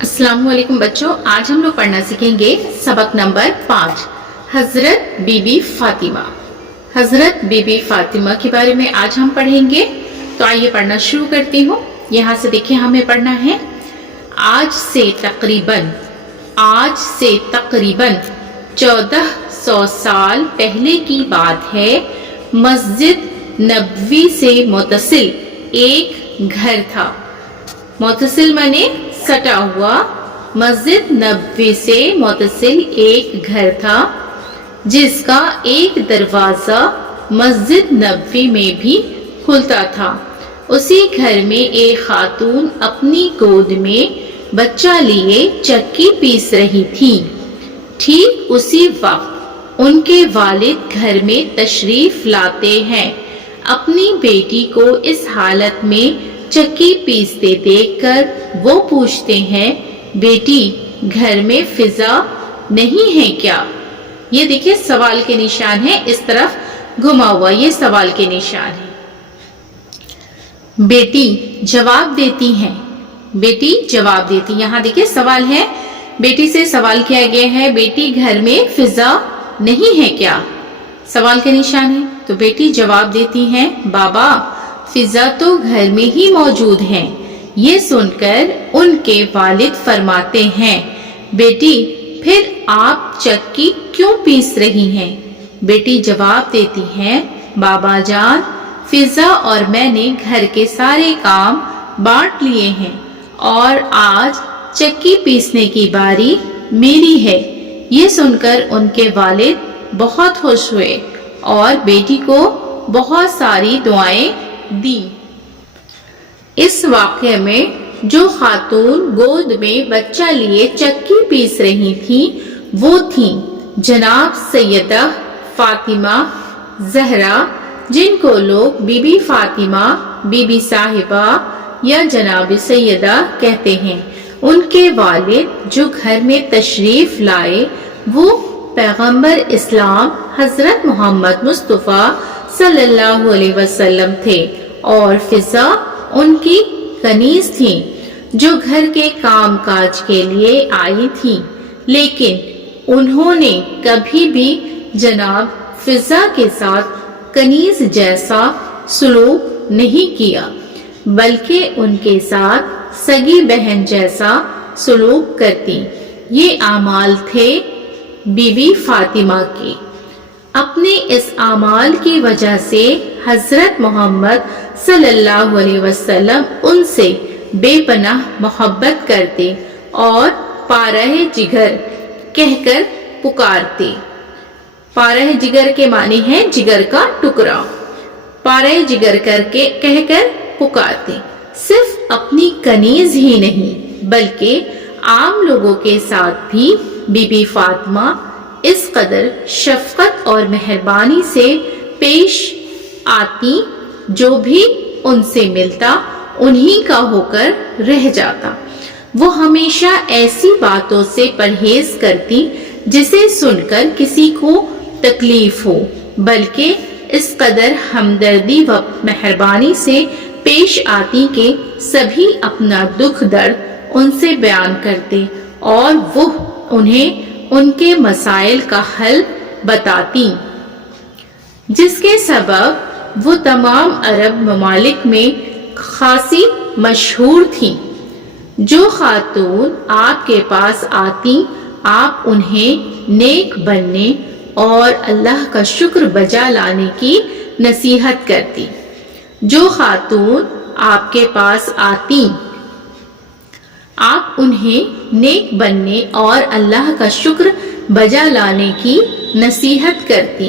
अस्सलाम वालेकुम बच्चों, आज हम लोग पढ़ना सीखेंगे सबक नंबर 5 हजरत बीबी फातिमा। हजरत बीबी फातिमा के बारे में आज हम पढ़ेंगे। तो आइए पढ़ना शुरू करती हूँ। यहाँ से देखिए हमें पढ़ना है। आज से तकरीबन 1400 साल पहले की बात है। मस्जिद नबवी से मुतसिल एक घर था। मुतसिल माने सटा हुआ। मस्जिद नबवी से मुतसिल एक घर था जिसका एक दरवाजा मस्जिद नबवी में भी खुलता था। उसी घर में एक खातून अपनी गोद में बच्चा लिए चक्की पीस रही थी। ठीक उसी वक्त उनके वालिद घर में तशरीफ लाते हैं। अपनी बेटी को इस हालत में चक्की पीसते देखकर वो पूछते हैं, बेटी घर में फिजा नहीं है क्या? ये देखिए सवाल के निशान है, इस तरफ घुमा हुआ, ये सवाल के निशान है। बेटी जवाब देती है। बेटी जवाब देती, यहाँ देखिए सवाल है, बेटी से सवाल किया गया है, बेटी घर में फिजा नहीं है क्या? सवाल के निशान है। तो बेटी जवाब देती है, बाबा फिजा तो घर में ही मौजूद है। ये सुनकर उनके वालिद फरमाते हैं, बेटी फिर आप चक्की क्यों पीस रही हैं? बेटी जवाब देती है, बाबा जान फिजा और मैंने घर के सारे काम बांट लिए हैं और आज चक्की पीसने की बारी मेरी है। ये सुनकर उनके वालिद बहुत खुश हुए और बेटी को बहुत सारी दुआएं दी। इस वाक़े में जो खातून गोद में बच्चा लिए चक्की पीस रही थी वो थी जनाब सैयदा फातिमा जहरा, जिनको लोग बीबी फातिमा, बीबी साहिबा या जनाब सैयदा कहते हैं। उनके वालिद जो घर में तशरीफ लाए वो पैगंबर इस्लाम हजरत मोहम्मद मुस्तफ़ा सल्लल्लाहु अलैहि वसल्लम थे और फिजा उनकी कनीज थी जो घर के काम काज के लिए आई थी। लेकिन उन्होंने कभी भी जनाब फिजा के साथ कनीज जैसा सलूक नहीं किया, बल्कि उनके साथ सगी बहन जैसा सलूक करती। ये आमाल थे बीबी फातिमा के। अपने इस आमाल की वजह से हजरत मोहम्मद सल्लल्लाहु अलैहि वसल्लम उनसे बेपनाह मोहब्बत करते और पारह जिगर कहकर पुकारते। पारह जिगर के माने हैं जिगर का टुकड़ा। पारह जिगर करके कहकर पुकारते। सिर्फ अपनी कनीज ही नहीं बल्कि आम लोगों के साथ भी बीबी फातिमा इस कदर शफकत और मेहरबानी से पेश आती, जो भी उनसे मिलता उन्हीं का होकर रह जाता। वो हमेशा ऐसी बातों से परहेज करती जिसे सुनकर किसी को तकलीफ हो, बल्कि इस कदर हमदर्दी व मेहरबानी से पेश आती कि सभी अपना दुख दर्द उनसे बयान करते और वो उन्हें उनके मसाइल का हल बताती, जिसके सबब वो तमाम अरब ममालिक में खासी मशहूर थी। जो खातून आपके पास आती आप उन्हें नेक बनने और अल्लाह का शुक्र बजा लाने की नसीहत करती। जो खातून आपके पास आती आप उन्हें नेक बनने और अल्लाह का शुक्र बजा लाने की नसीहत करती।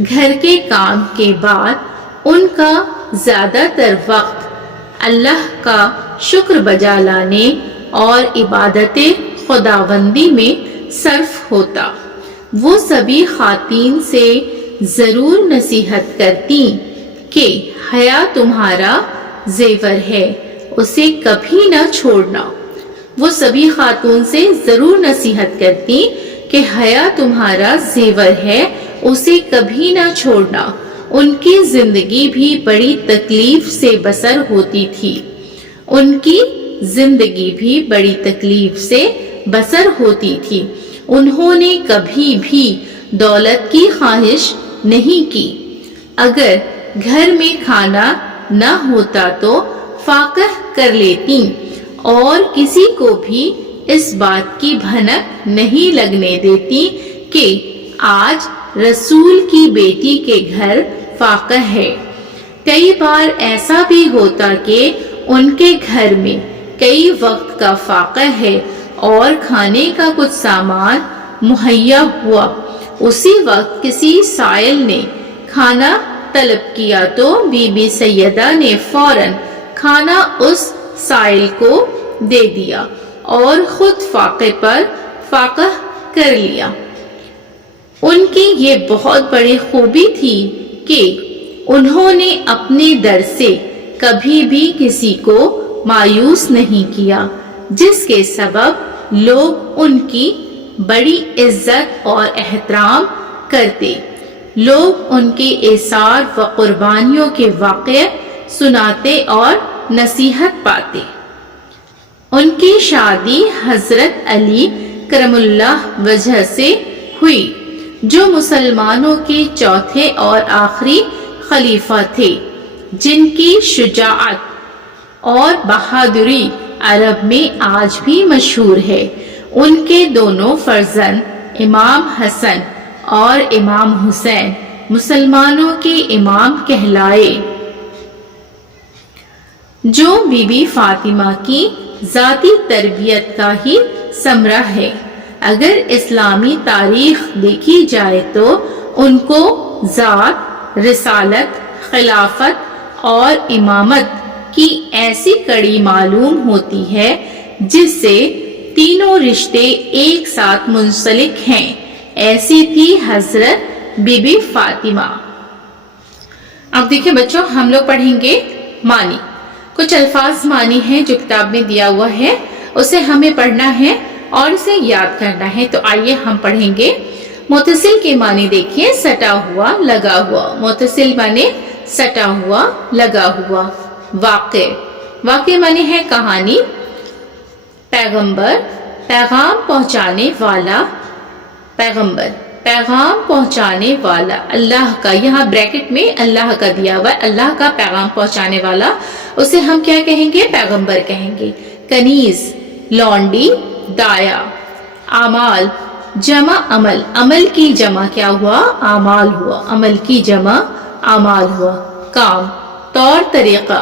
घर के काम के बाद उनका ज़्यादातर वक्त अल्लाह का शुक्र बजा लाने और इबादत खुदावंदी में सर्फ होता। वो सभी खातीन से ज़रूर नसीहत करती कि हया तुम्हारा जेवर है, उसे कभी न छोड़ना। वो सभी खातून से जरूर नसीहत करती कि हया तुम्हारा जेवर है, उसे कभी ना छोड़ना। उनकी जिंदगी भी बड़ी तकलीफ से बसर होती थी। उनकी जिंदगी भी बड़ी तकलीफ से बसर होती थी। उन्होंने कभी भी दौलत की ख्वाहिश नहीं की। अगर घर में खाना न होता तो फाकह कर लेती और किसी को भी इस बात की भनक नहीं लगने देती कि आज रसूल की बेटी के घर फाकह है। कई बार ऐसा भी होता कि उनके घर में कई वक्त का फाकह है और खाने का कुछ सामान मुहैया हुआ। उसी वक्त किसी साइल ने खाना तलब किया तो बीबी सैयदा ने फौरन खाना उस साइल को दे दिया और खुद फाके पर फाकह कर लिया। उनकी ये बहुत बड़ी खूबी थी कि उन्होंने अपने दर से कभी भी किसी को मायूस नहीं किया, जिसके सबब लोग उनकी बड़ी इज्जत और एहतराम करते। लोग उनके एसार व कुर्बानियों के वाक़े सुनाते और नसीहत पाते। उनकी शादी हजरत अली करमुल्लाह वजह से हुई, जो मुसलमानों के चौथे और आखिरी खलीफा थे, जिनकी शुजाअत और बहादुरी अरब में आज भी मशहूर है। उनके दोनों फर्जंद इमाम हसन और इमाम हुसैन मुसलमानों के इमाम कहलाए, जो बीबी फातिमा की जाती तरबियत का ही समरा है। अगर इस्लामी तारीख देखी जाए तो उनको जात, रिसालत, खिलाफत और इमामत की ऐसी कड़ी मालूम होती है जिससे तीनों रिश्ते एक साथ मुंसलिक हैं। ऐसी थी हजरत बीबी फातिमा। अब देखिए बच्चों, हम लोग पढ़ेंगे मानी। कुछ अल्फाज मानी है जो किताब में दिया हुआ है, उसे हमें पढ़ना है और इसे याद करना है। तो आइए हम पढ़ेंगे। मुतसिल के मानी देखिए, सटा हुआ, लगा हुआ। मुतसिल माने सटा हुआ, लगा हुआ। वाक़े, वाक़े माने है कहानी। पैगंबर, पैगाम पहुंचाने वाला। पैगंबर, पैगाम पहुंचाने वाला। अल्लाह का, यहाँ ब्रैकेट में अल्लाह का दिया हुआ है, अल्लाह का पैगाम पहुंचाने वाला, उसे हम क्या कहेंगे? पैगंबर कहेंगे। कनीज, लौंडी, दाया। आमाल, जमा अमल। अमल की जमा क्या हुआ? आमाल हुआ। अमल की जमा आमाल हुआ। काम, तौर तरीका।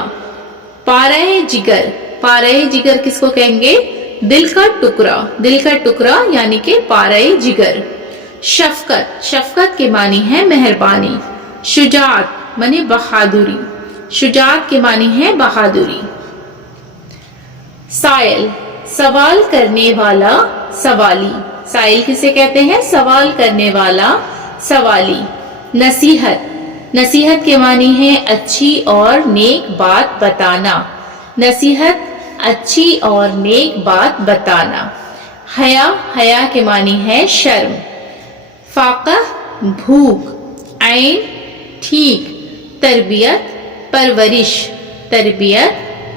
पाराए जिगर, पाराए जिगर किसको कहेंगे? दिल का टुकड़ा, दिल का टुकड़ा यानी कि पाराए जिगर। शफकत, शफकत के मानी है मेहरबानी। शुजात माने बहादुरी, शुजात के मानी है बहादुरी। साइल, सवाल करने वाला, सवाली। साइल किसे कहते हैं? सवाल करने वाला, सवाली। नसीहत, नसीहत के मानी है अच्छी और नेक बात बताना। नसीहत, अच्छी और नेक बात बताना। हया, हया के मानी है शर्म। फाका, भूख। ऐन, ठीक। तरबियत, परवरिश, तरबियत,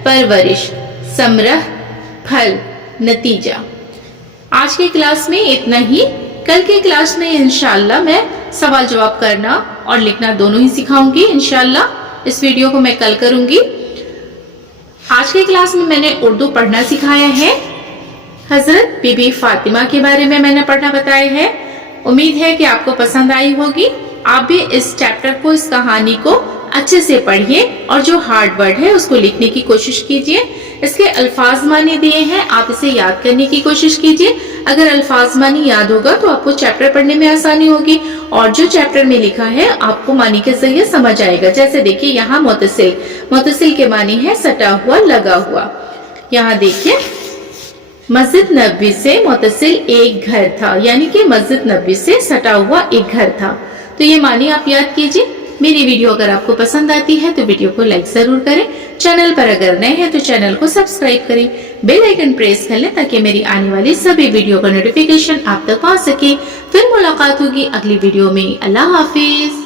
परवरिश। समरह, फल, नतीजा। आज के क्लास में इतना ही। कल के क्लास में इंशाल्लाह मैं सवाल जवाब करना और लिखना दोनों ही सिखाऊंगी। इंशाल्लाह इस वीडियो को मैं कल करूंगी। आज के क्लास में मैंने उर्दू पढ़ना सिखाया है। हजरत बीबी फातिमा के बारे में मैंने पढ़ना बताया है। उम्मीद है कि आपको पसंद आई होगी। आप भी इस चैप्टर को, इस कहानी को अच्छे से पढ़िए और जो हार्ड वर्ड है उसको लिखने की कोशिश कीजिए। इसके अल्फाज मानी दिए हैं, आप इसे याद करने की कोशिश कीजिए। अगर अल्फाज मानी याद होगा तो आपको चैप्टर पढ़ने में आसानी होगी और जो चैप्टर में लिखा है आपको मानी के जरिए समझ आएगा। जैसे देखिए यहाँ मुतसिल, मुतसिल के मानी है सटा हुआ, लगा हुआ। यहाँ देखिए मस्जिद नबी से मुतसिल एक घर था, यानी कि मस्जिद नबी से सटा हुआ एक घर था। तो ये मानी आप याद कीजिए। मेरी वीडियो अगर आपको पसंद आती है तो वीडियो को लाइक जरूर करें। चैनल पर अगर नए हैं तो चैनल को सब्सक्राइब करें। बेल आइकन प्रेस कर लें ताकि मेरी आने वाली सभी वीडियो का नोटिफिकेशन आप तक पहुंच सके। फिर मुलाकात होगी अगली वीडियो में। अल्लाह हाफिज।